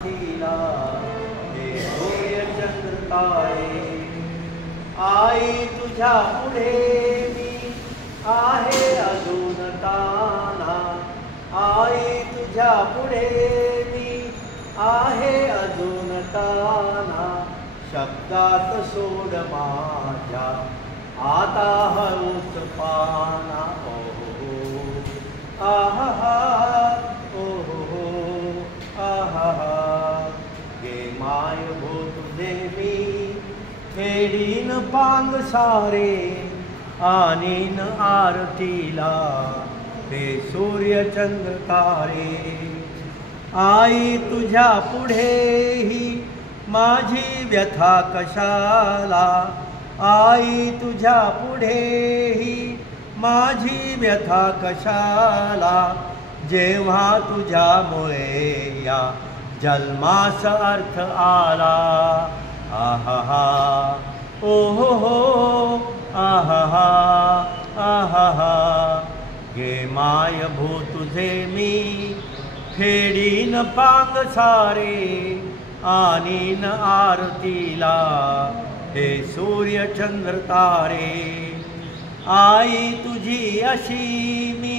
लीला हे सूर्य चंद्र तारे, आई तुझ्या पुढे मी आहे अजून ताना, आई तुझ्या पुढे मी आहे अजून ताना, शब्दात सोड माझ्या आता हळूच पाना. आहा ओहो आहा गे माय भो तुझे मी खेळीन पांग सारे, आणीन आरतीला हे सूर्य चंद्र तारे. आई तुझ्या पुढेही माझी व्यथा कशाला, आई तुझ्या पुढेही माझी व्यथा कशाला, जेव्हा तुझ्यामुळे या जन्मास अर्थ आला. आहा ओहो हो आहा आहा गे माय भू तुझे मी खेळीन पांग सारे, आणीन आरतीला हे सूर्य चंद्र तारे. आई तुझी अशी मी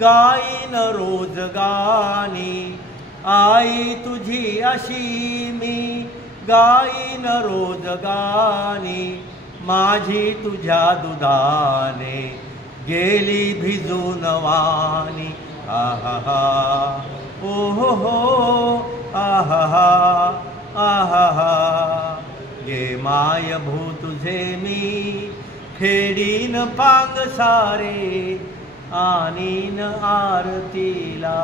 गाईन रोज गाणी, आई तुझी अशी मी गाईन रोज गाणी, माझी तुझ्या दुधाने गेली भिजून वाणी. आहा ओहो हो आहा आहा गे माय भू तुझे मी खेळीन पांग सारे, आणीन आरतीला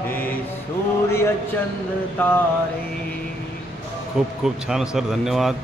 हे सूर्य चंद्र तारे. खूप खूप छान सर, धन्यवाद.